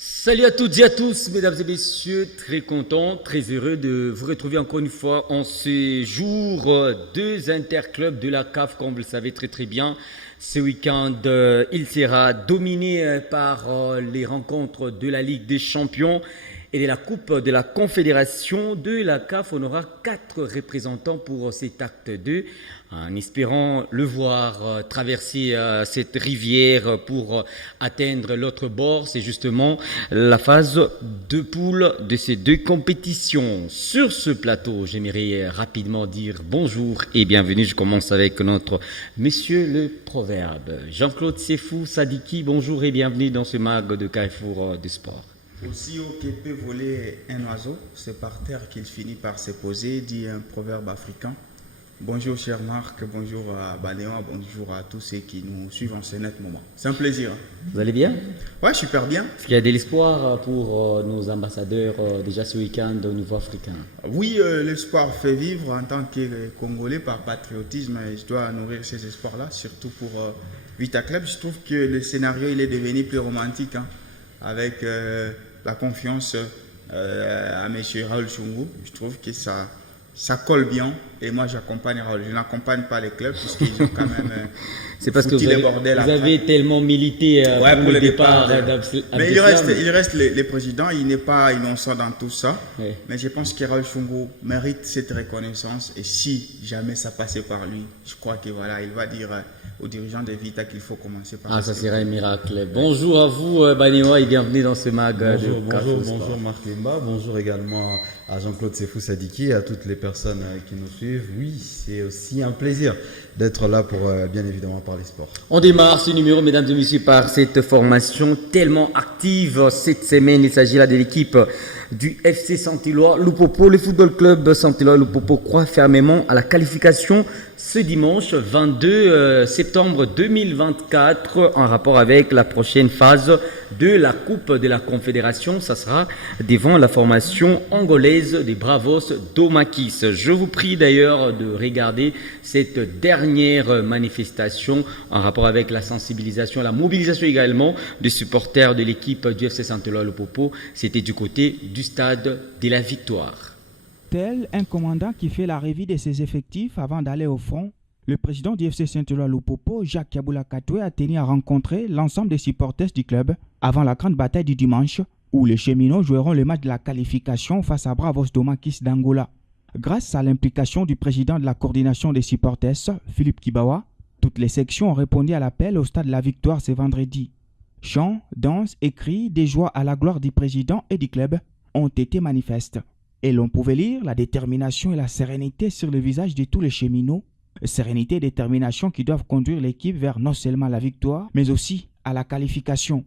Salut à toutes et à tous, mesdames et messieurs, très content, très heureux de vous retrouver encore une fois en ce jour deux interclubs de la CAF, comme vous le savez très bien. Ce week-end, il sera dominé par les rencontres de la Ligue des Champions et de la Coupe de la Confédération de la CAF. On aura 4 représentants pour cet acte 2, en espérant le voir traverser cette rivière pour atteindre l'autre bord. C'est justement la phase de poule de ces deux compétitions. Sur ce plateau, j'aimerais rapidement dire bonjour et bienvenue. Je commence avec notre monsieur le proverbe. Jean-Claude Sefou Sadiki, bonjour et bienvenue dans ce mag de Carrefour de Sport. Aussi haut que peut voler un oiseau, c'est par terre qu'il finit par se poser, dit un proverbe africain. Bonjour cher Marc, bonjour à Banéa, bonjour à tous ceux qui nous suivent en ce net moment. C'est un plaisir. Vous allez bien? Ouais, super bien. Est-ce qu'il y a de l'espoir pour nos ambassadeurs déjà ce week-end au niveau africain? Oui, l'espoir fait vivre en tant que Congolais par patriotisme. Je dois nourrir ces espoirs-là, surtout pour Vita Club. Je trouve que le scénario il est devenu plus romantique avec la confiance à M. Raoul Chungu. Je trouve que ça colle bien et moi j'accompagne Raoul. Je n'accompagne pas les clubs puisqu'ils ont quand même c'est parce que vous avez tellement milité pour le départ. Mais il mais reste le président, il n'est pas innocent dans tout ça. Oui. Mais je pense que Raoul Chungu mérite cette reconnaissance et si jamais ça passait par lui, je crois que voilà, il va dire aux dirigeants de Vita qu'il faut commencer par ça serait un miracle. Bonjour à vous Banéwa et bienvenue dans ce mag Bonjour Marc Limba, bonjour également à Jean-Claude Sefou Sadiki et à toutes les personnes qui nous suivent. Oui, c'est aussi un plaisir d'être là pour bien évidemment parler sport. On démarre ce numéro, mesdames et messieurs, par cette formation tellement active cette semaine. Il s'agit là de l'équipe du FC Saint-Éloi Lupopo. Le football club Saint-Éloi Lupopo croit fermement à la qualification ce dimanche 22 septembre 2024 en rapport avec la prochaine phase de la Coupe de la Confédération. Ça sera devant la formation angolaise des Bravos d'Omakis. Je vous prie d'ailleurs de regarder cette dernière manifestation en rapport avec la sensibilisation, la mobilisation également des supporters de l'équipe du FC Saint-Éloi Lupopo. C'était du côté du stade de la Victoire. Tel un commandant qui fait la revue de ses effectifs avant d'aller au front, le président du FC Saint-Éloi Lupopo, Jacques Kabula Katoué, a tenu à rencontrer l'ensemble des supporters du club avant la grande bataille du dimanche, où les cheminots joueront le match de la qualification face à Bravos d'Omakis d'Angola. Grâce à l'implication du président de la coordination des supporters, Philippe Kibawa, toutes les sections ont répondu à l'appel au stade de la Victoire ce vendredi. Chants, danses et cris des joies à la gloire du président et du club ont été manifestes. Et l'on pouvait lire la détermination et la sérénité sur le visage de tous les cheminots. Sérénité et détermination qui doivent conduire l'équipe vers non seulement la victoire, mais aussi à la qualification.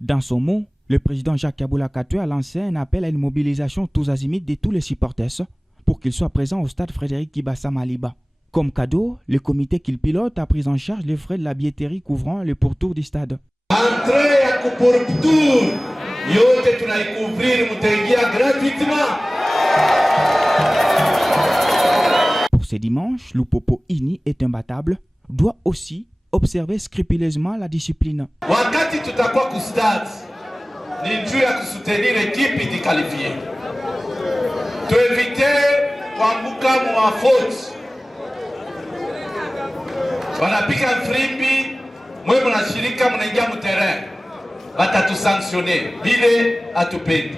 Dans son mot, le président Jacques Kabula Katoué a lancé un appel à une mobilisation tous azimuts de tous les supporters pour qu'ils soient présents au stade Frédéric Kibasa Maliba. Comme cadeau, le comité qu'il pilote a pris en charge les frais de la billetterie couvrant le pourtour du stade. Entrée à pourtour, yote tunaikuvrir mutaingia gratuitement. Pour ce dimanche, Lupopo Ini est imbattable, doit aussi observer scrupuleusement la discipline. Wakati tutakuwa ku stade, ni juu ya kusutenir ekipe ijikalifie. Tuevite kuanguka mwa faute. Wanapika frimbi, mwe mnashirika mnaingia mterrain, batatusanctionner bile atupendi.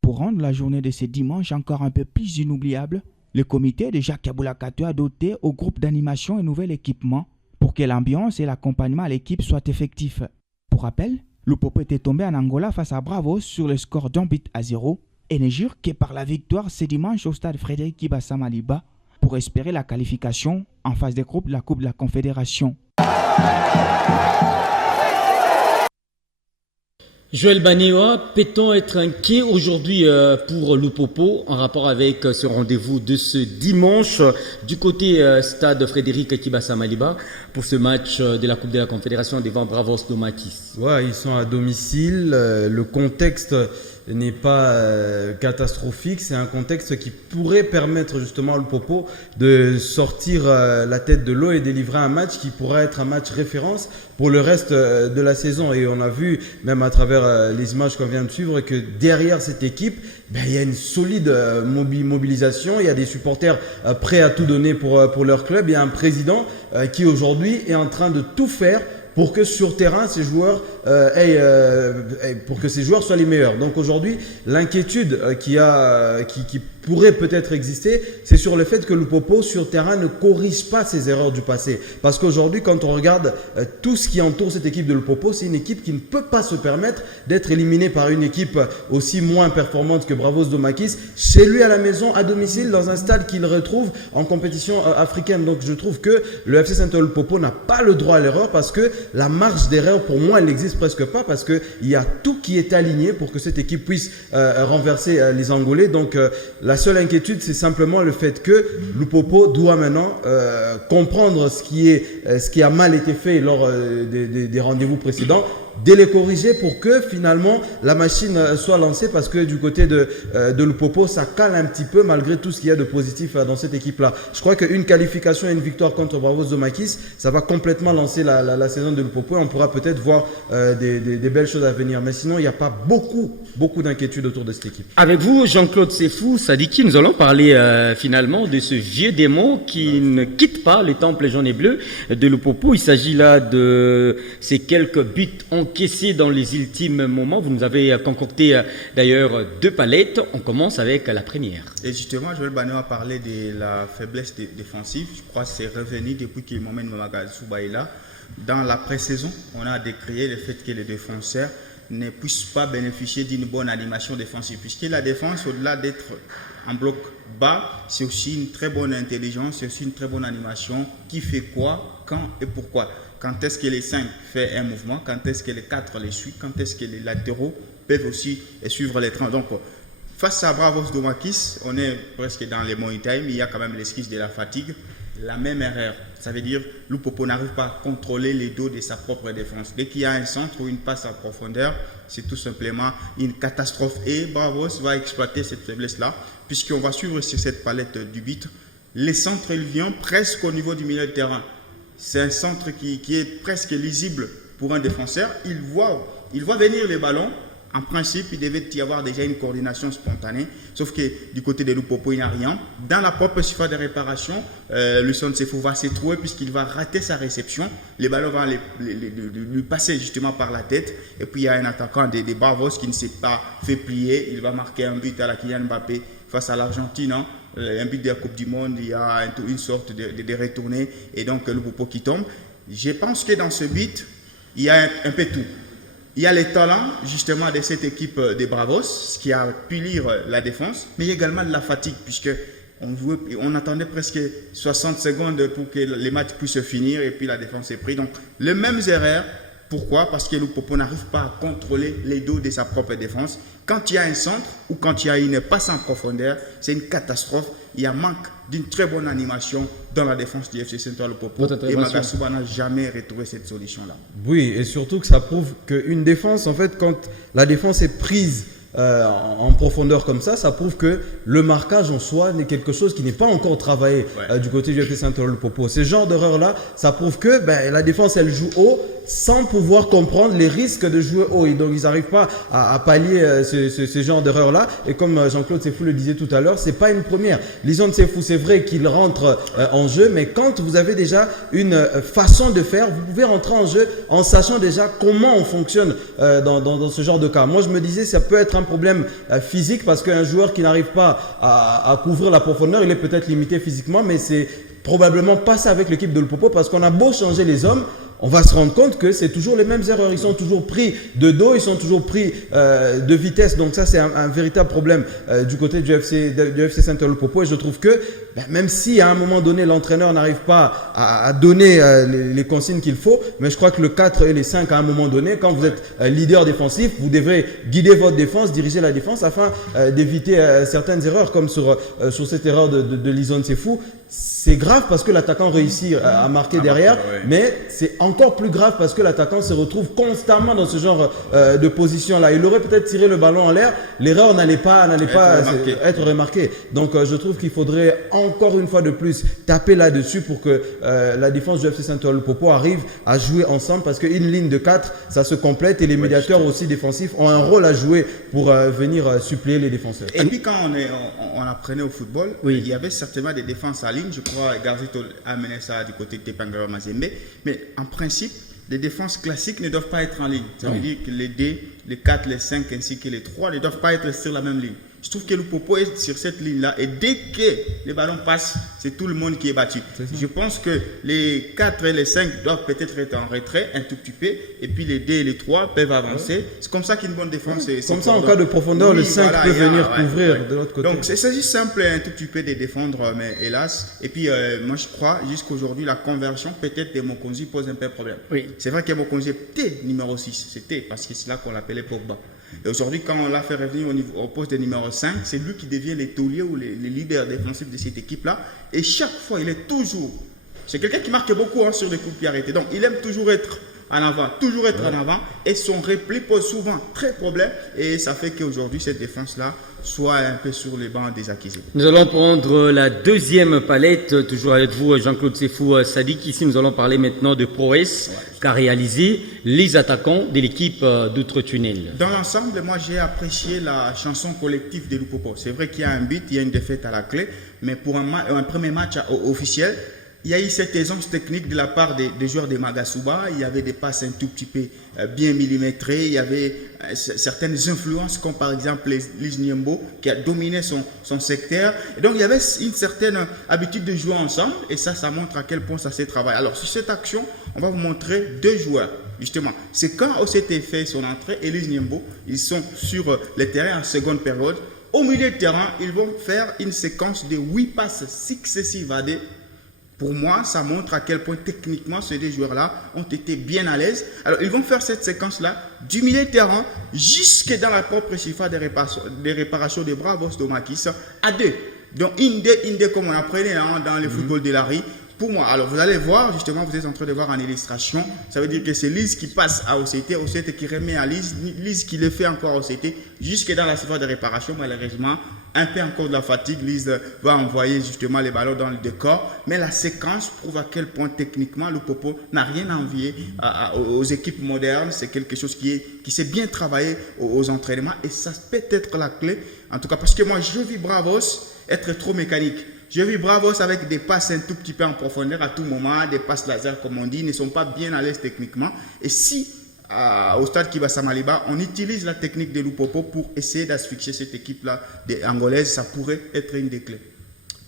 Pour rendre la journée de ce dimanche encore un peu plus inoubliable, le comité de Jacques Kabula Katoué a doté au groupe d'animation un nouvel équipement pour que l'ambiance et l'accompagnement à l'équipe soient effectifs. Pour rappel, Lupopo était tombé en Angola face à Bravos sur le score d'un but à 0 et ne jure que par la victoire ce dimanche au stade Frédéric Kibasa Maliba pour espérer la qualification en phase de groupe de la Coupe de la Confédération. Joël Banewa, peut-on être inquiet aujourd'hui pour Lupopo en rapport avec ce rendez-vous de ce dimanche du côté stade Frédéric Kibasa Maliba pour ce match de la Coupe de la Confédération devant Bravos Domakis? Ouais, ils sont à domicile. Le contexte n'est pas catastrophique. C'est un contexte qui pourrait permettre justement à Lupopo de sortir la tête de l'eau et délivrer un match qui pourrait être un match référence pour le reste de la saison. Et on a vu, même à travers les images qu'on vient de suivre, que derrière cette équipe, il y a une solide mobilisation. Il y a des supporters prêts à tout donner pour leur club. Il y a un président qui aujourd'hui est en train de tout faire pour que sur terrain, ces joueurs pour que ces joueurs soient les meilleurs. Donc aujourd'hui, l'inquiétude qui pourrait peut-être exister, c'est sur le fait que Lupopo sur terrain ne corrige pas ses erreurs du passé. Parce qu'aujourd'hui, quand on regarde tout ce qui entoure cette équipe de Lupopo, c'est une équipe qui ne peut pas se permettre d'être éliminée par une équipe aussi moins performante que Bravos Domakis, chez lui à la maison, à domicile, dans un stade qu'il retrouve en compétition africaine. Donc je trouve que le FC Saint-Lupopo n'a pas le droit à l'erreur parce que la marge d'erreur, pour moi, elle n'existe presque pas parce qu'il y a tout qui est aligné pour que cette équipe puisse renverser les Angolais. Donc la seule inquiétude, c'est simplement le fait que Lupopo doit maintenant comprendre ce qui a mal été fait lors des rendez-vous précédents, de les corriger pour que finalement la machine soit lancée, parce que du côté de Lupopo, ça cale un petit peu malgré tout ce qu'il y a de positif dans cette équipe-là. Je crois qu'une qualification et une victoire contre Bravos Domakis, ça va complètement lancer la saison de Lupopo et on pourra peut-être voir des belles choses à venir. Mais sinon, il n'y a pas beaucoup d'inquiétudes autour de cette équipe. Avec vous, Jean-Claude Sefou Sadiki, nous allons parler finalement de ce vieux démon qui ne quitte pas le temple jaune et bleu de Lupopo. Il s'agit là de ces quelques buts encaissés dans les ultimes moments. Vous nous avez concocté d'ailleurs 2 palettes. On commence avec la première. Et justement, Joël Banewa a parlé de la faiblesse défensive. Je crois que c'est revenu depuis que Mohamed Mamaka Souba est là. Dans la pré-saison, on a décrié le fait que les défenseurs ne puissent pas bénéficier d'une bonne animation défensive. Puisque la défense, au-delà d'être en bloc bas, c'est aussi une très bonne intelligence, c'est aussi une très bonne animation. Qui fait quoi, quand et pourquoi. Quand est-ce que les 5 font un mouvement, quand est-ce que les 4 les suivent, quand est-ce que les latéraux peuvent aussi suivre les trains. Donc, face à Bravos Domakis, on est presque dans les money time, il y a quand même l'esquisse de la fatigue. La même erreur, ça veut dire Lupopo n'arrive pas à contrôler les dos de sa propre défense. Dès qu'il y a un centre ou une passe en profondeur, c'est tout simplement une catastrophe. Et Bravos va exploiter cette faiblesse-là, puisqu'on va suivre sur cette palette du but. Les centres, ils viennent presque au niveau du milieu de terrain. C'est un centre qui est presque lisible pour un défenseur. Il voit venir les ballons. En principe, il devait y avoir déjà une coordination spontanée. Sauf que du côté de Lupopo, il n'y a rien. Dans la propre surface de réparation, Lucien Sefou va se trouver puisqu'il va rater sa réception. Les ballons vont lui passer justement par la tête. Et puis, il y a un attaquant des Bravos qui ne s'est pas fait plier. Il va marquer un but à la Kylian Mbappé face à l'Argentine. Un but de la Coupe du Monde, il y a une sorte de retournée et donc le Lupopo qui tombe. Je pense que dans ce but, il y a un peu tout. Il y a les talents justement de cette équipe des Bravos, ce qui a pu lire la défense, mais également de la fatigue, puisque on attendait presque 60 secondes pour que les matchs puissent se finir et puis la défense est prise. Donc les mêmes erreurs. Pourquoi? Parce que Lupopo n'arrive pas à contrôler les dos de sa propre défense. Quand il y a un centre ou quand il y a une passe en profondeur, c'est une catastrophe. Il y a manque d'une très bonne animation dans la défense du FC Saint-Lupopo. Et Magasouba n'a jamais retrouvé cette solution-là. Oui, et surtout que ça prouve qu'une défense, en fait, quand la défense est prise en profondeur comme ça prouve que le marquage en soi n'est quelque chose qui n'est pas encore travaillé du côté du FC Saint-Lupopo. Ce genre d'erreur-là, ça prouve que la défense, elle joue haut sans pouvoir comprendre les risques de jouer haut. Et donc, ils n'arrivent pas à pallier ce genre d'erreur-là. Et comme Jean-Claude Sefou le disait tout à l'heure, ce n'est pas une première. Lisandro Sefou, c'est vrai qu'il rentre en jeu, mais quand vous avez déjà une façon de faire, vous pouvez rentrer en jeu en sachant déjà comment on fonctionne dans ce genre de cas. Moi, je me disais, ça peut être un problème physique parce qu'un joueur qui n'arrive pas à couvrir la profondeur, il est peut-être limité physiquement, mais c'est probablement pas ça avec l'équipe de Lupopo parce qu'on a beau changer les hommes, on va se rendre compte que c'est toujours les mêmes erreurs. Ils sont toujours pris de dos, ils sont toujours pris de vitesse. Donc ça, c'est un véritable problème du côté du FC Saint-Lupopo. Et je trouve que même si à un moment donné l'entraîneur n'arrive pas à donner les consignes qu'il faut, mais je crois que le 4 et les 5 à un moment donné, quand vous êtes leader défensif, vous devrez guider votre défense, diriger la défense afin d'éviter certaines erreurs comme sur cette erreur de Lison Sefou. C'est grave parce que l'attaquant réussit à marquer derrière, mais c'est encore plus grave parce que l'attaquant se retrouve constamment dans ce genre de position-là. Il aurait peut-être tiré le ballon en l'air, l'erreur n'allait pas être remarquée. Donc je trouve qu'il faudrait encore une fois de plus taper là-dessus pour que la défense du FC Saint-Eloi-le-Popo arrive à jouer ensemble, parce qu'une ligne de 4, ça se complète et les médiateurs aussi défensifs ont un rôle à jouer pour venir suppléer les défenseurs. Et puis quand on apprenait au football, il y avait certainement des défenses à ligne. Je crois que Garzito a mené ça du côté de Tepangara Mazembe. Mais en principe, les défenses classiques ne doivent pas être en ligne. Ça veut dire que les D, les 4, les 5 ainsi que les 3 ne doivent pas être sur la même ligne. Je trouve que le Popo est sur cette ligne-là et dès que les ballons passent, c'est tout le monde qui est battu. Je pense que les 4 et les 5 doivent peut-être être en retrait un tout petit peu et puis les 2 et les 3 peuvent avancer. C'est comme ça qu'une bonne défense est. Comme ça, en cas de profondeur, le 5 peut venir couvrir de l'autre côté. Donc c'est juste simple un tout petit peu de défendre, mais hélas. Et puis moi je crois jusqu'aujourd'hui la conversion peut-être de Mokonzi pose un peu de problème. C'est vrai que Mokonzi était numéro 6, c'était parce que c'est là qu'on l'appelait Pogba. Et aujourd'hui, quand on l'a fait revenir au poste de numéro 5, c'est lui qui devient les tauliers ou les leaders défensifs de cette équipe-là. Et chaque fois, il est toujours... C'est quelqu'un qui marque beaucoup sur les coups de pied arrêtés. Donc, il aime toujours être en avant, en avant. Et son repli pose souvent très problème. Et ça fait qu'aujourd'hui, cette défense-là soit un peu sur les bancs des accusés. Nous allons prendre la deuxième palette, toujours avec vous Jean-Claude Sefou Sadik. Ici, nous allons parler maintenant de prouesse qu'a réalisé les attaquants de l'équipe d'Outre-Tunnel. Dans l'ensemble, moi j'ai apprécié la chanson collective de Lupopo. C'est vrai qu'il y a un but, il y a une défaite à la clé, mais pour un premier match officiel, il y a eu cette aisance technique de la part des joueurs de Magasuba. Il y avait des passes un tout petit peu bien millimétrées. Il y avait certaines influences, comme par exemple Lise Niembo, qui a dominé son secteur. Et donc, il y avait une certaine habitude de jouer ensemble. Et ça montre à quel point ça s'est travaillé. Alors, sur cette action, on va vous montrer deux joueurs. Justement, c'est quand OCT fait son entrée et Lise Niembo, ils sont sur le terrain en seconde période. Au milieu de terrain, ils vont faire une séquence de 8 passes successives à des... Pour moi, ça montre à quel point techniquement ces deux joueurs-là ont été bien à l'aise. Alors, ils vont faire cette séquence-là du milieu de terrain jusque dans la propre surface des réparations de Bravos Domakis à deux. Donc, Inde comme on apprenait dans le football de la rue. Pour moi, alors vous allez voir, justement, vous êtes en train de voir en illustration, ça veut dire que c'est Lise qui passe à OCT, OCT qui remet à Lise, Lise qui le fait encore à OCT, jusque dans la surface de réparation. Malheureusement, un peu encore de la fatigue, Lise va envoyer justement les ballons dans le décor, mais la séquence prouve à quel point techniquement le Popo n'a rien à envier aux équipes modernes. C'est quelque chose qui s'est bien travaillé aux entraînements et ça peut être la clé, en tout cas parce que moi je vis Bravos être trop mécanique. Je vis Bravos avec des passes un tout petit peu en profondeur à tout moment, des passes laser comme on dit, ils ne sont pas bien à l'aise techniquement. Et si au stade Kibasa Maliba, on utilise la technique de Lupopo pour essayer d'asphyxier cette équipe-là angolaise, ça pourrait être une des clés.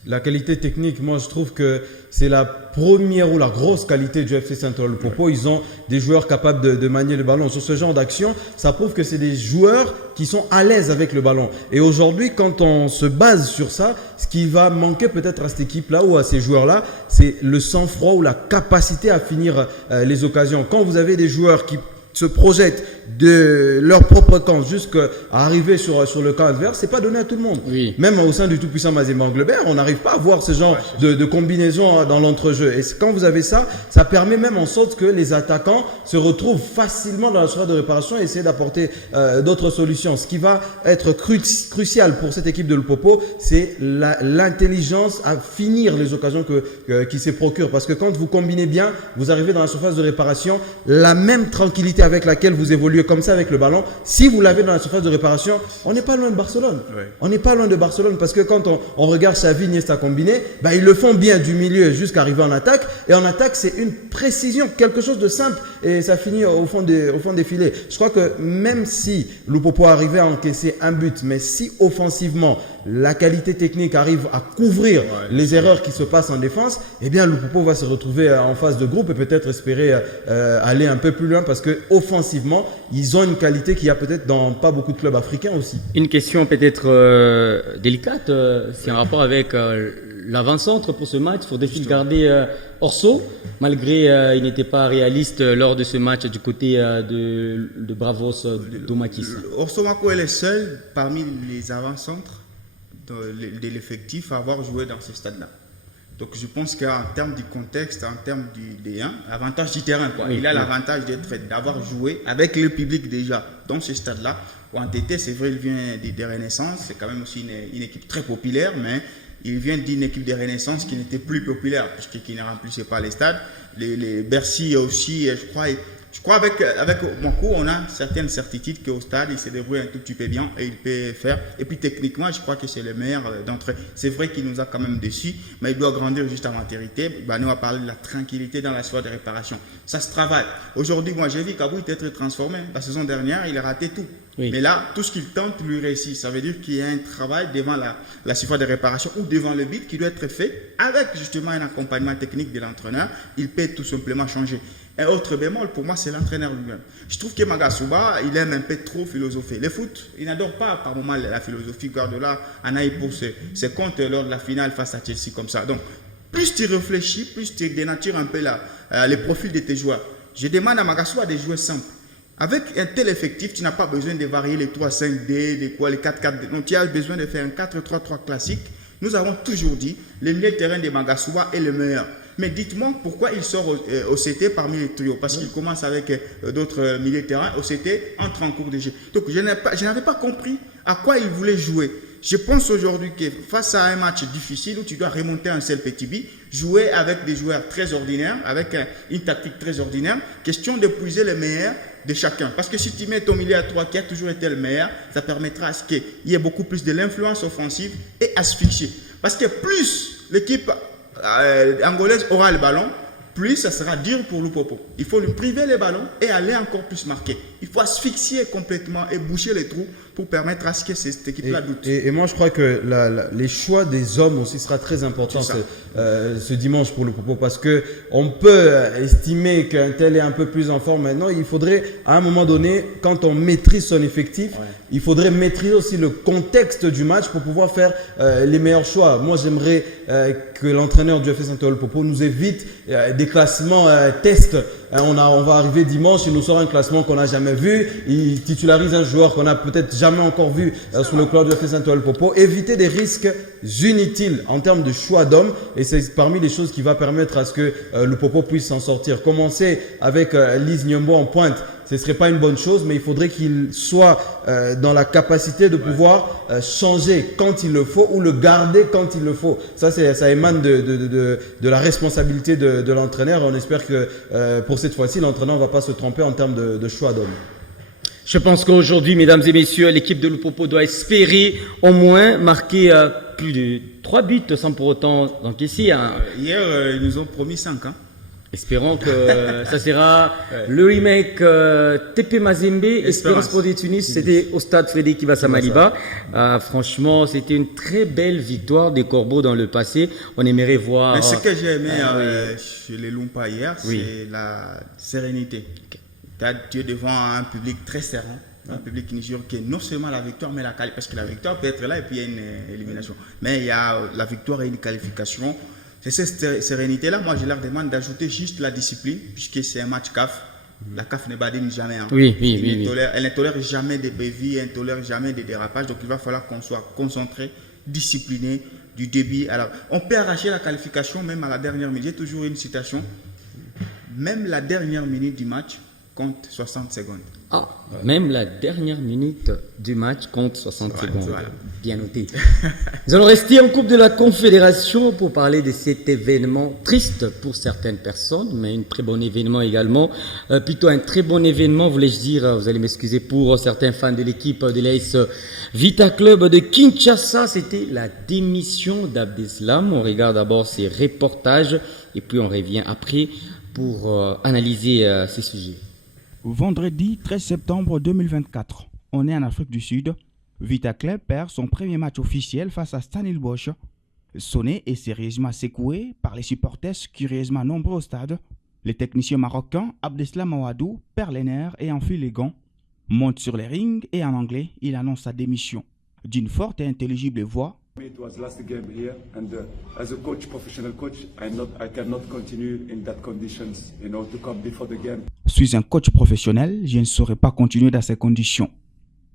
La qualité technique, moi je trouve que c'est la première ou la grosse qualité du FC Saint-Eloi-le-Popo. Ils ont des joueurs capables de manier le ballon. Sur ce genre d'action, ça prouve que c'est des joueurs qui sont à l'aise avec le ballon. Et aujourd'hui, quand on se base sur ça, ce qui va manquer peut-être à cette équipe-là ou à ces joueurs-là, c'est le sang-froid ou la capacité à finir les occasions. Quand vous avez des joueurs qui se projettent de leur propre camp jusqu'à arriver sur le camp adverse, c'est pas donné à tout le monde. Oui. Même au sein du tout-puissant Mazembe Anglebert, on n'arrive pas à voir ce genre de combinaison dans l'entrejeu. Et quand vous avez ça, ça permet même en sorte que les attaquants se retrouvent facilement dans la surface de réparation et essayer d'apporter d'autres solutions. Ce qui va être crucial pour cette équipe de Lupopo, c'est l'intelligence à finir les occasions qui se procurent. Parce que quand vous combinez bien, vous arrivez dans la surface de réparation, la même tranquillité avec laquelle vous évoluez comme ça avec le ballon, si vous l'avez dans la surface de réparation, on n'est pas loin de Barcelone. On n'est pas loin de Barcelone parce que quand on regarde Xavi, Iniesta combiné, ils le font bien du milieu jusqu'à arriver en attaque. Et en attaque, c'est une précision, quelque chose de simple et ça finit au fond des filets. Je crois que même si Lupopo arrivait à encaisser un but, mais si offensivement, la qualité technique arrive à couvrir les erreurs qui se passent en défense, eh bien Lupopo va se retrouver en phase de groupe et peut-être espérer aller un peu plus loin parce que offensivement, ils ont une qualité qu'il y a peut-être dans pas beaucoup de clubs africains aussi. Une question peut-être délicate, c'est en rapport avec l'avant-centre pour ce match. Faudrait-il garder Orso, malgré il n'était pas réaliste lors de ce match du côté de Bravos Domakis. Orso Mako est le seul parmi les avant-centres de l'effectif à avoir joué dans ce stade-là. Donc je pense qu'en termes du contexte, en termes du D1, avantage du terrain, quoi. Il a l'avantage d'avoir joué avec le public déjà dans ce stade-là. Ou en TT, c'est vrai, il vient de Renaissance, c'est quand même aussi une équipe très populaire, mais il vient d'une équipe de Renaissance qui n'était plus populaire, puisqu'il ne remplissait pas les stades. Les Bercy aussi, je crois avec Moko, on a certaines certitudes qu'au stade, il se débrouille un tout petit peu bien et il peut faire. Et puis techniquement, je crois que c'est le meilleur d'entre eux. C'est vrai qu'il nous a quand même déçus, mais il doit grandir juste à maturité. Nous a parlé de la tranquillité dans la soirée de réparation. Ça se travaille. Aujourd'hui, moi j'ai vu Kabou être transformé. La saison dernière, il a raté tout. Oui. Mais là, tout ce qu'il tente lui réussit. Ça veut dire qu'il y a un travail devant la surface de réparation ou devant le but qui doit être fait avec justement un accompagnement technique de l'entraîneur. Il peut tout simplement changer. Un autre bémol, pour moi, c'est l'entraîneur lui-même. Je trouve que Magasuba, il aime un peu trop philosopher. Le foot, il n'adore pas par moment la philosophie. Guardiola en a eu pour ses comptes lors de la finale face à Chelsea comme ça. Donc, plus tu réfléchis, plus tu dénatures un peu les profils de tes joueurs. Je demande à Magasuba de jouer simple. Avec un tel effectif, tu n'as pas besoin de varier les 3-5-D, les 4-4-D. Donc, tu as besoin de faire un 4-3-3 classique. Nous avons toujours dit, le milieu de terrain de Magasuba est le meilleur. Mais dites-moi pourquoi il sort au CT parmi les trios. Parce qu'il commence avec d'autres milieux de terrain. Au CT entre en cours de jeu. Donc je n'avais pas compris à quoi il voulait jouer. Je pense aujourd'hui que face à un match difficile où tu dois remonter un seul petit but, jouer avec des joueurs très ordinaires, avec une tactique très ordinaire, question d'épuiser le meilleur de chacun. Parce que si tu mets ton milieu à 3 qui a toujours été le meilleur, ça permettra à ce qu'il y ait beaucoup plus de l'influence offensive et asphyxier. Parce que plus l'équipe angolaise aura le ballon, plus ça sera dur pour Lupopo. Il faut lui priver les ballons et aller encore plus marquer. Il faut asphyxier complètement et boucher les trous pour permettre à ce que cette équipe-là doute. Et moi, je crois que les choix des hommes aussi sera très important ce dimanche pour Lupopo, parce qu'on peut estimer qu'un tel est un peu plus en forme maintenant. Il faudrait, à un moment donné, quand on maîtrise son effectif, il faudrait maîtriser aussi le contexte du match pour pouvoir faire les meilleurs choix. Moi, j'aimerais que l'entraîneur du FC Saint-Etienne nous évite des classements tests. On va arriver dimanche, il nous sort un classement qu'on n'a jamais vu. Il titularise un joueur qu'on n'a peut-être jamais encore vu sous le club du FC Saint-Etienne. Éviter des risques inutiles en termes de choix d'hommes. Et c'est parmi les choses qui va permettre à ce que le Popo puisse s'en sortir. Commencer avec Lise Nyombo en pointe, ce ne serait pas une bonne chose, mais il faudrait qu'il soit dans la capacité de pouvoir changer quand il le faut ou le garder quand il le faut. Ça émane de la responsabilité de l'entraîneur. On espère que pour cette fois-ci, l'entraîneur ne va pas se tromper en termes de choix d'homme. Je pense qu'aujourd'hui, mesdames et messieurs, l'équipe de Lupopo doit espérer au moins marquer plus de 3 buts sans pour autant encaisser. Hier, ils nous ont promis 5. Espérons que ça sera le remake TP Mazembe, Espérance pour des Tunis. C'était au stade Frédéric Kibasa Maliba. Franchement, c'était une très belle victoire des Corbeaux dans le passé. On aimerait voir. Mais ce que j'ai aimé chez les Lumpa hier, c'est la sérénité. Tu es devant un public très serein. Un public qui ne jure que non seulement la victoire, mais la qualification. Parce que la victoire peut être là et puis il y a une élimination. Mais il y a la victoire et une qualification. C'est cette sérénité-là, moi je leur demande d'ajouter juste la discipline, puisque c'est un match CAF. La CAF ne badine jamais. Elle ne tolère jamais des bévies, elle ne tolère jamais des dérapages. Donc il va falloir qu'on soit concentré, discipliné du début à la... On peut arracher la qualification même à la dernière minute. J'ai toujours une citation. Même la dernière minute du match compte 60 secondes. Même la dernière minute du match compte 60 secondes. Voilà. Bien noté. Nous allons rester en Coupe de la Confédération pour parler de cet événement triste pour certaines personnes, mais un très bon événement également. Plutôt un très bon événement, voulais-je dire, vous allez m'excuser pour certains fans de l'équipe de l'AS Vita Club de Kinshasa. C'était la démission d'Abdeslam. On regarde d'abord ses reportages et puis on revient après pour analyser ces sujets. Vendredi 13 septembre 2024, on est en Afrique du Sud. Vita Club perd son premier match officiel face à Stellenbosch. Sonné et sérieusement secoué par les supporters curieusement nombreux au stade, Le technicien marocain Abdeslam Mawadou perd les nerfs et enfuit les gants, monte sur les rings et en anglais, il annonce sa démission. D'une forte et intelligible voix, It was last game here, and as a coach, professional coach, I cannot continue in that conditions, to come before the game. suis un coach professionnel, je ne saurais pas continuer dans ces conditions.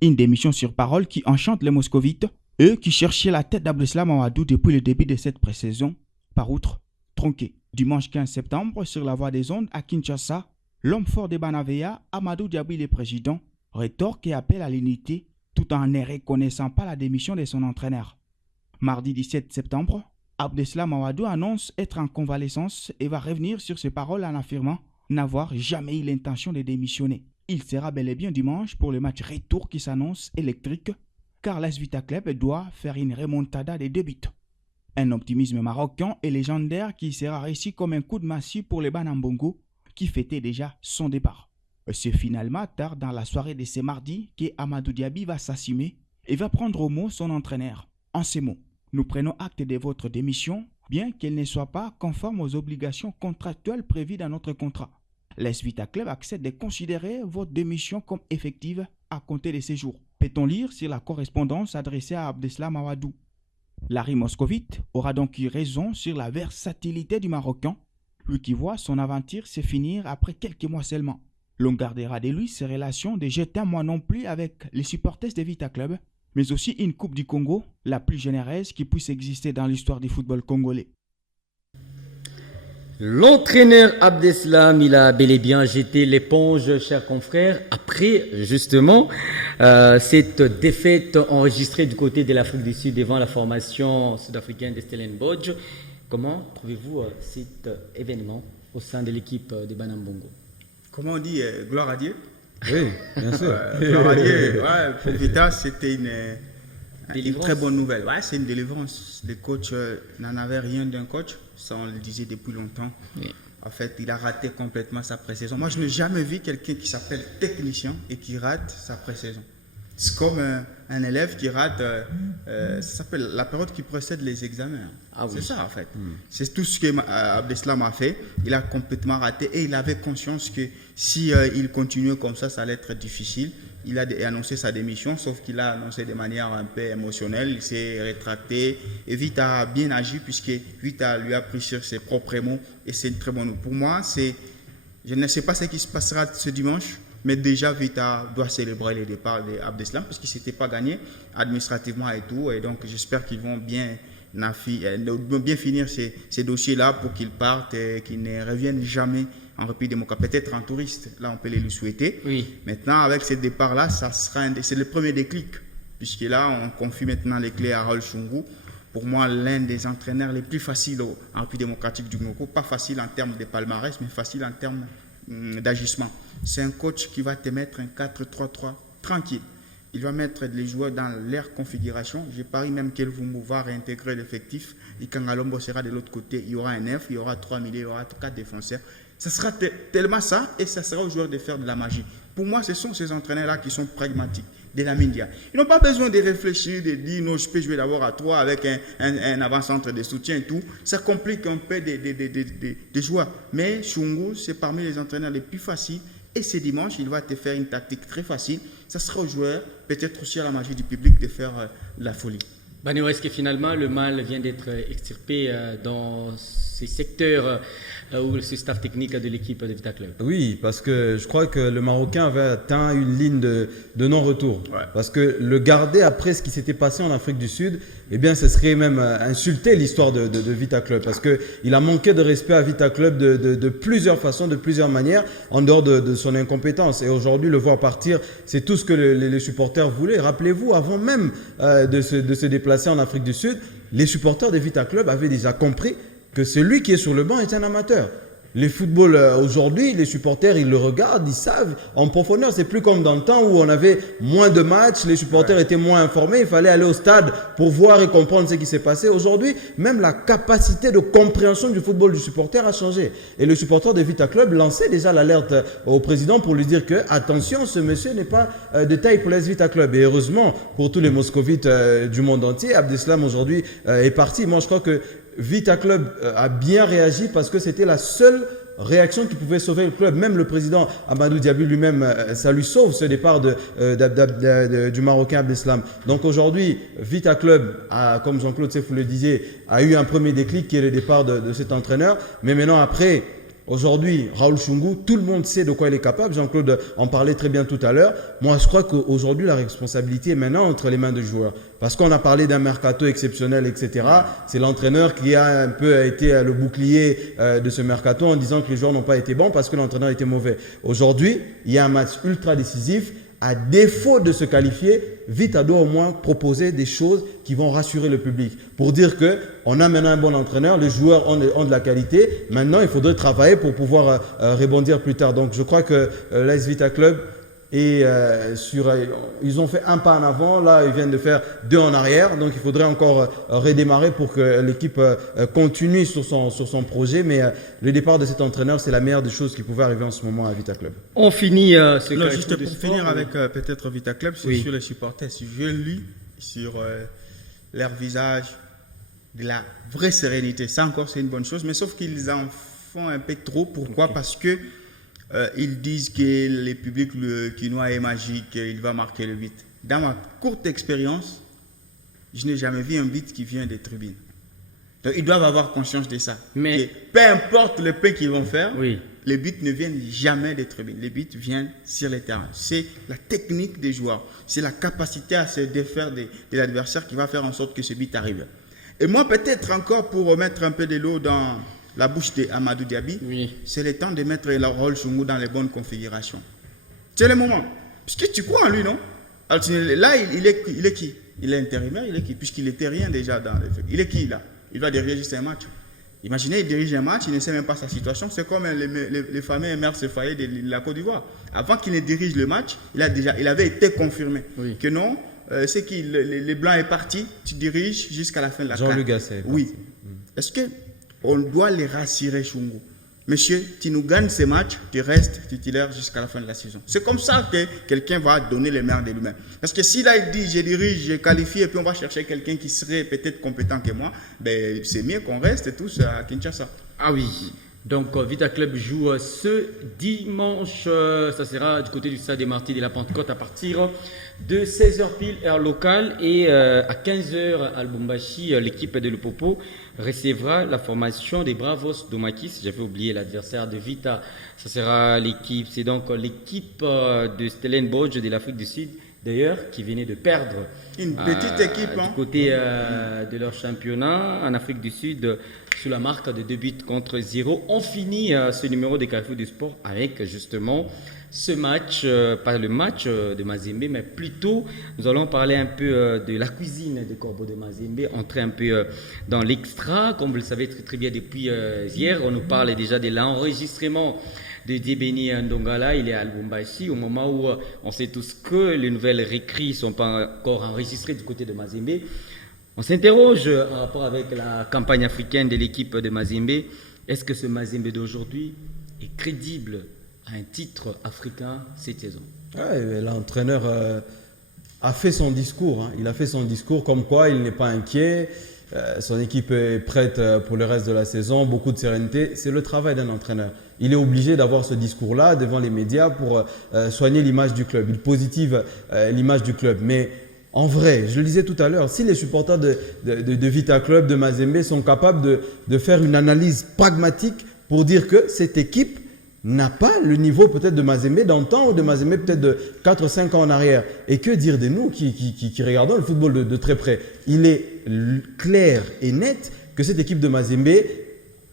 Une démission sur parole qui enchante les moscovites, eux qui cherchaient la tête d'Abdeslam Mawadou depuis le début de cette pré-saison, par outre, tronqué. Dimanche 15 septembre, sur la voie des ondes à Kinshasa, l'homme fort de Banaveya, Amadou Diaby le président, rétorque et appelle à l'unité tout en ne reconnaissant pas la démission de son entraîneur. Mardi 17 septembre, Abdeslam Mawadou annonce être en convalescence et va revenir sur ses paroles en affirmant n'avoir jamais eu l'intention de démissionner. Il sera bel et bien dimanche pour le match retour qui s'annonce électrique car l'AS Vita Club doit faire une remontada de 2 buts. Un optimisme marocain et légendaire qui sera réussi comme un coup de massue pour les Banambongo qui fêtait déjà son départ. C'est finalement tard dans la soirée de ce mardi que Amadou Diaby va s'assumer et va prendre au mot son entraîneur. En ces mots, nous prenons acte de votre démission, bien qu'elle ne soit pas conforme aux obligations contractuelles prévues dans notre contrat. L'AS Vita Club accepte de considérer votre démission comme effective à compter de ces jours. Peut-on lire sur la correspondance adressée à Abdeslam Mawadou. Larry Moscovite aura donc eu raison sur la versatilité du Marocain, lui qui voit son aventure se finir après quelques mois seulement. L'on gardera de lui ses relations de jeter un mois non plus avec les supporters de Vita Club, mais aussi une Coupe du Congo, la plus généreuse qui puisse exister dans l'histoire du football congolais. L'entraîneur Abdeslam, il a bel et bien jeté l'éponge, chers confrères, après justement cette défaite enregistrée du côté de l'Afrique du Sud devant la formation sud-africaine de Stellenbosch. Comment trouvez-vous cet événement au sein de l'équipe de Banambongo? Comment on dit gloire à Dieu? Oui, bien sûr. Gloire à Dieu. Ouais, pour Vita, c'était une très bonne nouvelle. Ouais, c'est une délivrance. Le coach n'en avait rien d'un coach. Ça, on le disait depuis longtemps. Oui. En fait, il a raté complètement sa pré-saison. Moi, je n'ai jamais vu quelqu'un qui s'appelle technicien et qui rate sa pré-saison. C'est comme un élève qui rate, ça s'appelle la période qui précède les examens. Ah oui. C'est ça en fait. C'est tout ce que Abdeslam a fait. Il a complètement raté et il avait conscience que si il continuait comme ça allait être difficile. Il a annoncé sa démission, sauf qu'il a annoncé de manière un peu émotionnelle. Il s'est rétracté et Vita a bien agi puisque Vita lui a pris sur ses propres mots et c'est une très bonne. Pour moi, je ne sais pas ce qui se passera ce dimanche. Mais déjà, Vita doit célébrer le départ d'Abdeslam parce qu'il ne s'était pas gagné administrativement et tout. Et donc, j'espère qu'ils vont bien finir ces dossiers-là pour qu'ils partent et qu'ils ne reviennent jamais en République démocratique. Peut-être en touriste, là, on peut les lui souhaiter. Oui. Maintenant, avec ce départ-là, c'est le premier déclic. Puisque là, on confie maintenant les clés à Raoul Chungu. Pour moi, l'un des entraîneurs les plus faciles en République démocratique du Congo. Pas facile en termes de palmarès, mais facile en termes d'agissement. C'est un coach qui va te mettre un 4-3-3 tranquille. Il va mettre les joueurs dans leur configuration. Je parie même qu'Elvumbu va réintégrer l'effectif. Et quand Alombo sera de l'autre côté, il y aura un 9, il y aura 3 milieux, il y aura 4 défenseurs. Ce sera tellement ça et ça sera aux joueurs de faire de la magie. Pour moi, ce sont ces entraîneurs-là qui sont pragmatiques, de la Mindia. Ils n'ont pas besoin de réfléchir, de dire non, je peux jouer d'abord à 3 avec un avant-centre de soutien et tout. Ça complique un peu des joueurs. Mais Chungu, c'est parmi les entraîneurs les plus faciles. Et ce dimanche, il va te faire une tactique très facile. Ça sera aux joueurs, peut-être aussi à la magie du public, de faire la folie. Banio, est-ce que finalement le mal vient d'être extirpé dans ces secteurs où ce staff technique de l'équipe de Vita Club? Oui, parce que je crois que le Marocain avait atteint une ligne de non-retour. Ouais. Parce que le garder après ce qui s'était passé en Afrique du Sud, eh bien, ce serait même insulter l'histoire de Vita Club. Parce qu'il a manqué de respect à Vita Club de plusieurs façons, de plusieurs manières, en dehors de son incompétence. Et aujourd'hui, le voir partir, c'est tout ce que les supporters voulaient. Rappelez-vous, avant même de se déplacer en Afrique du Sud, les supporters de Vita Club avaient déjà compris que celui qui est sur le banc est un amateur. Les footballs aujourd'hui, les supporters, ils le regardent, ils savent en profondeur. C'est plus comme dans le temps où on avait moins de matchs, les supporters étaient moins informés, il fallait aller au stade pour voir et comprendre ce qui s'est passé. Aujourd'hui, même la capacité de compréhension du football du supporter a changé. Et le supporter de Vita Club lançait déjà l'alerte au président pour lui dire que, attention, ce monsieur n'est pas de taille pour l'AS Vita Club. Et heureusement, pour tous les moscovites du monde entier, Abdeslam aujourd'hui est parti. Moi, je crois que Vita Club a bien réagi parce que c'était la seule réaction qui pouvait sauver le club. Même le président Amadou Diaby lui-même, ça lui sauve ce départ du Marocain Abdeslam. Donc aujourd'hui, Vita Club, comme Jean-Claude Sefou le disait, a eu un premier déclic qui est le départ de cet entraîneur. Mais maintenant, après, aujourd'hui, Raoul Chungu, tout le monde sait de quoi il est capable. Jean-Claude en parlait très bien tout à l'heure. Moi, je crois qu'aujourd'hui, la responsabilité est maintenant entre les mains des joueurs. Parce qu'on a parlé d'un mercato exceptionnel, etc. C'est l'entraîneur qui a un peu été le bouclier de ce mercato en disant que les joueurs n'ont pas été bons parce que l'entraîneur était mauvais. Aujourd'hui, il y a un match ultra décisif. À défaut de se qualifier, Vita doit au moins proposer des choses qui vont rassurer le public. Pour dire qu'on a maintenant un bon entraîneur, les joueurs ont de la qualité. Maintenant, il faudrait travailler pour pouvoir rebondir plus tard. Donc, je crois que l'AS Vita Club, ils ont fait un pas en avant. Là, ils viennent de faire 2 en arrière. Donc, il faudrait encore redémarrer pour que l'équipe continue sur son projet. Mais le départ de cet entraîneur, c'est la meilleure des choses qui pouvait arriver en ce moment à Vita Club. On finit ce Non, carré juste foot de pour sport, finir oui. avec peut-être Vita Club, c'est Oui. sur les supporters. Si je lis sur leur visage de la vraie sérénité, ça encore c'est une bonne chose, mais sauf qu'ils en font un peu trop. Pourquoi? Ok. Parce que ils disent que le public quinois est magique, il va marquer le but. Dans ma courte expérience, je n'ai jamais vu un but qui vient des tribunes. Donc ils doivent avoir conscience de ça. Mais- Que peu importe le pain qu'ils vont faire, Oui. les buts ne viennent jamais des tribunes. Les buts viennent sur les terrains. C'est la technique des joueurs. C'est la capacité à se défaire de l'adversaire qui va faire en sorte que ce but arrive. Et moi, peut-être encore pour remettre un peu de l'eau dans la bouche d'Amadou Diaby, Oui. c'est le temps de mettre le rôle Chungu dans les bonnes configurations. C'est le moment. Puisque tu crois en lui, non? Alors, là, il est qui? Il est intérimaire, il est qui? Puisqu'il était rien déjà dans les faits. Il est qui là? Il va diriger juste un match. Imaginez, il dirige un match, il ne sait même pas sa situation. C'est comme les fameux Emerse Faye de la Côte d'Ivoire. Avant qu'il ne dirige le match, il avait été confirmé Oui. que non, c'est que les Blancs est parti, tu diriges jusqu'à la fin de la Jean-Luc CAN. Gasset est Oui. parti. Est-ce qu'on doit les rassurer, Chungu? Monsieur, tu nous gagnes ces matchs, tu restes titulaire jusqu'à la fin de la saison. C'est comme ça que quelqu'un va donner les meilleurs de lui-même. Parce que si là il dit je dirige, je qualifie et puis on va chercher quelqu'un qui serait peut-être compétent que moi, ben, c'est mieux qu'on reste tous à Kinshasa. Ah oui. Donc Vita Club joue ce dimanche, ça sera du côté du Stade des Martyrs de la Pentecôte à partir de 16h pile heure locale et à 15h à Lubumbashi, l'équipe de Lupopo recevra la formation des Bravos d'Omakis. J'avais oublié l'adversaire de Vita, ça sera l'équipe, c'est donc l'équipe de Stellenbosch de l'Afrique du Sud d'ailleurs qui venait de perdre Une petite équipe, hein. du côté de leur championnat en Afrique du Sud sous la marque de 2-0. On finit ce numéro de Carrefour du Sport avec justement ce match, pas le match de Mazembe, mais plutôt nous allons parler un peu de la cuisine de Corbeau de Mazembe, entrer un peu dans l'extra. Comme vous le savez très bien depuis hier, on nous parle déjà de l'enregistrement de Debeni Ndongala. Il est à Lubumbashi au moment où on sait tous que les nouvelles récrits ne sont pas encore enregistrées du côté de Mazembe. On s'interroge en rapport avec la campagne africaine de l'équipe de Mazembe. Est-ce que ce Mazembe d'aujourd'hui est crédible à un titre africain cette saison? Ouais, l'entraîneur a fait son discours. Il a fait son discours comme quoi il n'est pas inquiet. Son équipe est prête pour le reste de la saison. Beaucoup de sérénité. C'est le travail d'un entraîneur. Il est obligé d'avoir ce discours-là devant les médias pour soigner l'image du club. Il positive l'image du club. Mais en vrai, je le disais tout à l'heure, si les supporters de Vita Club, de Mazembe sont capables de faire une analyse pragmatique pour dire que cette équipe n'a pas le niveau peut-être de Mazembe d'antan ou de Mazembe peut-être de 4-5 ans en arrière. Et que dire de nous qui regardons le football de très près? Il est clair et net que cette équipe de Mazembe,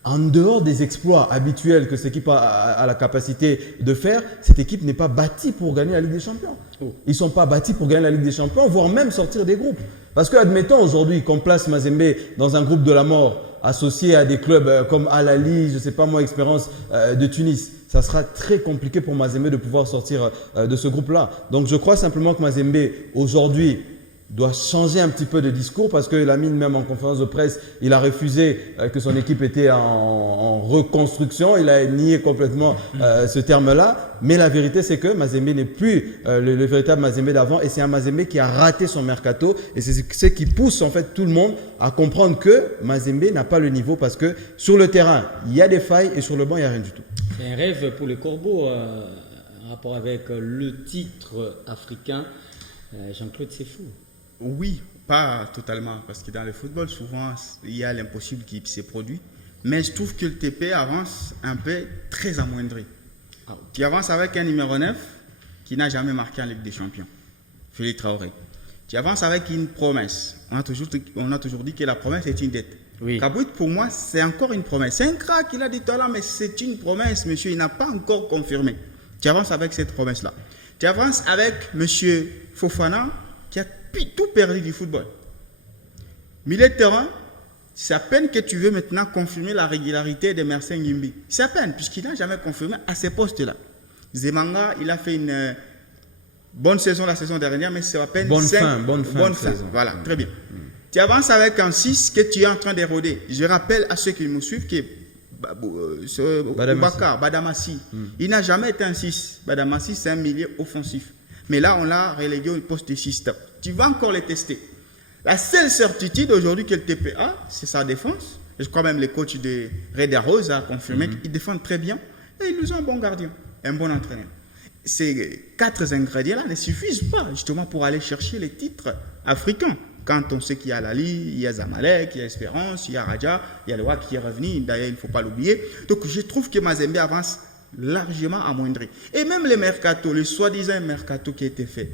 en dehors des exploits habituels que cette équipe a la capacité de faire, cette équipe n'est pas bâtie pour gagner la Ligue des Champions. Oh. Ils ne sont pas bâtis pour gagner la Ligue des Champions, voire même sortir des groupes. Parce que, admettons aujourd'hui qu'on place Mazembe dans un groupe de la mort, associé à des clubs comme Al Ahly, je ne sais pas moi, Espérance de Tunis, ça sera très compliqué pour Mazembe de pouvoir sortir de ce groupe-là. Donc je crois simplement que Mazembe, aujourd'hui, doit changer un petit peu de discours parce que Lamine, même en conférence de presse, il a refusé que son équipe était en reconstruction. Il a nié complètement ce terme-là. Mais la vérité, c'est que Mazembe n'est plus le véritable Mazembe d'avant et c'est un Mazembe qui a raté son mercato. Et c'est ce qui pousse en fait tout le monde à comprendre que Mazembe n'a pas le niveau parce que sur le terrain, il y a des failles et sur le banc, il n'y a rien du tout. C'est un rêve pour les Corbeaux en rapport avec le titre africain. Jean-Claude, c'est fou. Oui, pas totalement, parce que dans le football, souvent, il y a l'impossible qui s'est produit. Mais je trouve que le TP avance un peu très amoindri. Tu avances avec un numéro 9 qui n'a jamais marqué en Ligue des Champions, Félix Traoré. Tu avances avec une promesse. On a toujours dit que la promesse est une dette. Oui. Kabouit, pour moi, c'est encore une promesse. C'est un crack, il a dit tout à l'heure, mais c'est une promesse, monsieur. Il n'a pas encore confirmé. Tu avances avec cette promesse-là. Tu avances avec monsieur Fofana, qui a tout perdu du football. Milieu de terrain, c'est à peine que tu veux maintenant confirmer la régularité de Mersin Ngimbi. C'est à peine, puisqu'il n'a jamais confirmé à ces postes-là. Zemanga, il a fait une bonne saison la saison dernière, mais c'est à peine bonne fin. Voilà, très bien. Tu avances avec un 6 que tu es en train d'éroder. Je rappelle à ceux qui me suivent que Badamassi, il n'a jamais été un 6. Badamassi, c'est un milieu offensif. Mais là, on l'a relégué au poste de 6. Tu vas encore les tester. La seule certitude aujourd'hui que le TPA, c'est sa défense. Et je crois même les coachs de Red Rose a confirmé qu'ils défendent très bien. Et ils nous ont un bon gardien, un bon entraîneur. Ces 4 ingrédients-là ne suffisent pas justement pour aller chercher les titres africains. Quand on sait qu'il y a Lali, il y a Zamalek, il y a Espérance, il y a Raja, il y a le WAC qui est revenu, d'ailleurs il ne faut pas l'oublier. Donc je trouve que Mazembe avance largement amoindri. Et même les mercato, le soi-disant mercato qui a été fait.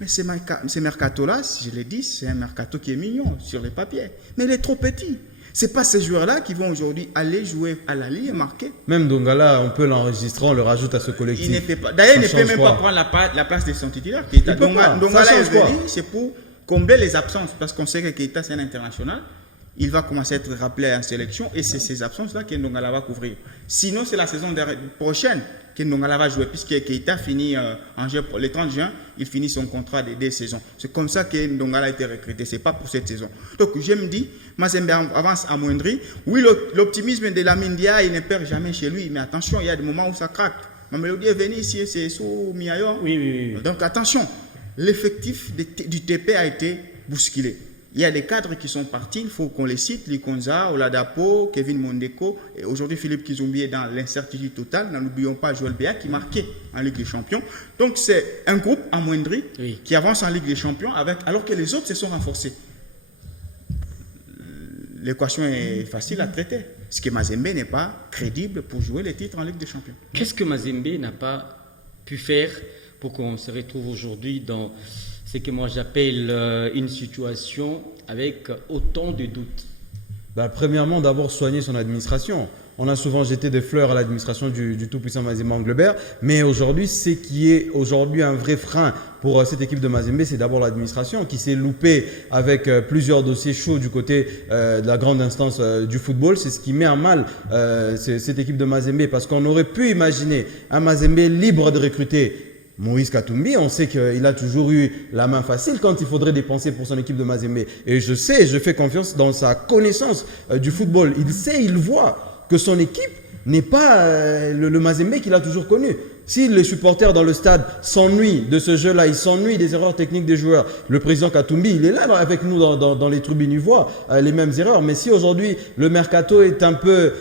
Mais ces mercato-là, si je l'ai dit, c'est un mercato qui est mignon sur les papiers. Mais il est trop petit. Ce n'est pas ces joueurs-là qui vont aujourd'hui aller jouer à la Ligue et marquer. Même Dongala, on peut l'enregistrer, on le rajoute à ce collectif. Il ne fait pas. D'ailleurs, il ne peut même pas prendre la place de son titulaire. Dongala est venu, c'est pour combler les absences. Parce qu'on sait que Keita, c'est un international. Il va commencer à être rappelé en sélection et c'est ces absences-là que Ndongala va couvrir. Sinon, c'est la saison prochaine que Ndongala va jouer puisque Keita finit le 30 juin, il finit son contrat de 2 saisons. C'est comme ça que Ndongala a été recruté, ce n'est pas pour cette saison. Donc, je me dis, Mazembe avance amoindri. Oui, l'optimisme de Lamine Dia, il ne perd jamais chez lui, mais attention, il y a des moments où ça craque. Mamelodi est venu ici, c'est sous Miayo. Oui. Donc, attention, l'effectif du TP a été bousculé. Il y a des cadres qui sont partis, il faut qu'on les cite, Likonza, Oladapo, Kevin Mondeko, et aujourd'hui Philippe Kizumbi est dans l'incertitude totale. N'oublions pas Joël Béa qui marquait en Ligue des Champions. Donc c'est un groupe amoindri qui avance en Ligue des Champions alors que les autres se sont renforcés. L'équation est facile à traiter. Parce que Mazembe n'est pas crédible pour jouer les titres en Ligue des Champions. Qu'est-ce que Mazembe n'a pas pu faire pour qu'on se retrouve aujourd'hui dans ce que moi j'appelle une situation avec autant de doutes? Premièrement, d'abord soigner son administration. On a souvent jeté des fleurs à l'administration du tout-puissant Mazembe Anglebert, mais aujourd'hui, ce qui est aujourd'hui un vrai frein pour cette équipe de Mazembe, c'est d'abord l'administration qui s'est loupée avec plusieurs dossiers chauds du côté de la grande instance du football. C'est ce qui met en mal cette équipe de Mazembe parce qu'on aurait pu imaginer un Mazembe libre de recruter Moïse Katumbi. On sait qu'il a toujours eu la main facile quand il faudrait dépenser pour son équipe de Mazembe. Et je fais confiance dans sa connaissance du football. Il sait, il voit que son équipe n'est pas le Mazembe qu'il a toujours connu. Si les supporters dans le stade s'ennuient de ce jeu-là, ils s'ennuient des erreurs techniques des joueurs, le président Katumbi, il est là avec nous dans les tribunes, il voit les mêmes erreurs. Mais si aujourd'hui le mercato est un peu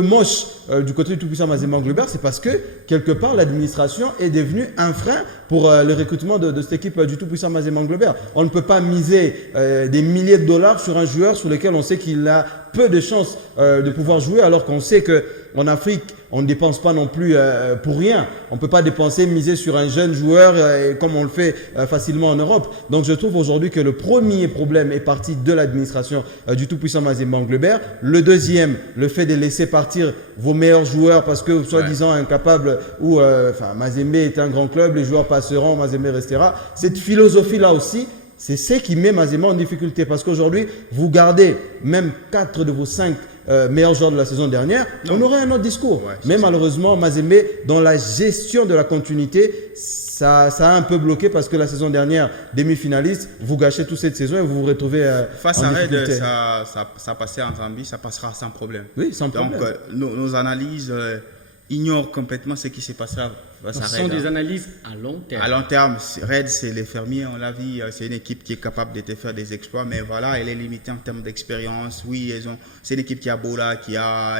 moche du côté du tout-puissant Mazembe Anglebert, c'est parce que quelque part l'administration est devenue un frein pour le recrutement de cette équipe du tout-puissant Mazembe Anglebert. On ne peut pas miser des milliers de dollars sur un joueur sur lequel on sait qu'il a peu de chances de pouvoir jouer, alors qu'on sait qu'en Afrique, on ne dépense pas non plus pour rien. On ne peut pas miser sur un jeune joueur comme on le fait facilement en Europe. Donc je trouve aujourd'hui que le premier problème est parti de l'administration du tout-puissant Mazembe Anglebert. Le deuxième, le fait de laisser partir vos meilleurs joueurs parce que soi-disant incapables ou Mazembe est un grand club, les joueurs passeront, Mazembe restera. Cette philosophie-là aussi, c'est ce qui met Mazembe en difficulté. Parce qu'aujourd'hui, vous gardez même 4 de vos 5 meilleurs joueurs de la saison dernière, on aurait un autre discours. Ouais, mais malheureusement, Mazembe, dans la gestion de la continuité, ça a un peu bloqué parce que la saison dernière, demi-finaliste, vous gâchez toute cette saison et vous vous retrouvez face en à Red, difficulté. ça passait en Zambie, ça passera sans problème. Oui, sans Donc, problème. nos analyses ignorent complètement ce qui se passera face à Ce Red. sont des analyses à long terme. À long terme, Red, c'est les fermiers, on l'a vu, c'est une équipe qui est capable de te faire des exploits, mais voilà, elle est limitée en termes d'expérience. Oui, c'est une équipe qui a Bola, qui a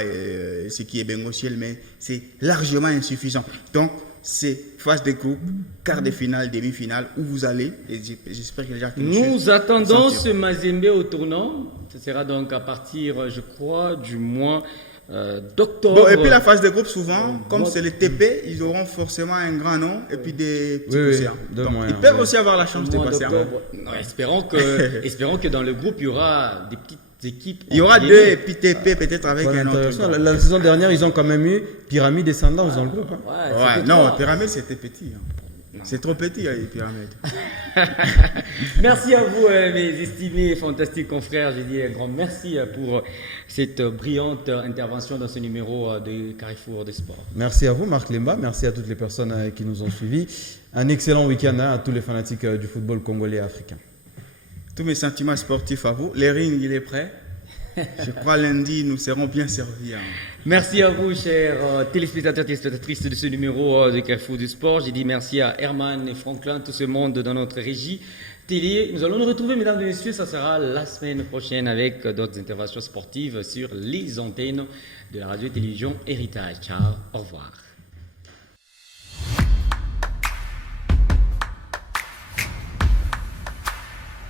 ce qui est Bengociel, mais c'est largement insuffisant. Donc, c'est phase de groupe, quart de finale, demi-finale, où vous allez, et j'espère que les gens Nous attendons ce Mazembe au tournant. Ce sera donc à partir, je crois, du mois d'octobre. Bon, et puis la phase de groupe, souvent, comme c'est le TP, ils auront forcément un grand nom et puis des petits poussières. Donc, ils peuvent aussi avoir la chance de Mois passer. d'octobre. Non, espérons que dans le groupe, il y aura des petites équipes. Il y aura deux et puis TP peut-être avec Ouais, un autre. intéressant. La saison dernière, ils ont quand même eu Pyramide et Sundowns dans le groupe. Hein. Ouais, c'était non, toi. Pyramide c'était petit. C'est trop petit, les pyramides. Merci à vous, mes estimés et fantastiques confrères. J'ai dit un grand merci pour cette brillante intervention dans ce numéro de Carrefour des Sports. Merci à vous, Marc Lemba. Merci à toutes les personnes qui nous ont suivis. Un excellent week-end à tous les fanatiques du football congolais et africain. Tous mes sentiments sportifs à vous. Les rings, il est prêt. Je crois lundi, nous serons bien servis. Merci à vous, chers téléspectateurs et téléspectatrices de ce numéro de Carrefour du Sport. J'ai dit merci à Herman et Franklin, tout ce monde dans notre régie télé. Nous allons nous retrouver, mesdames et messieurs, ça sera la semaine prochaine avec d'autres interventions sportives sur les antennes de la radio-télévision Héritage. Ciao, au revoir.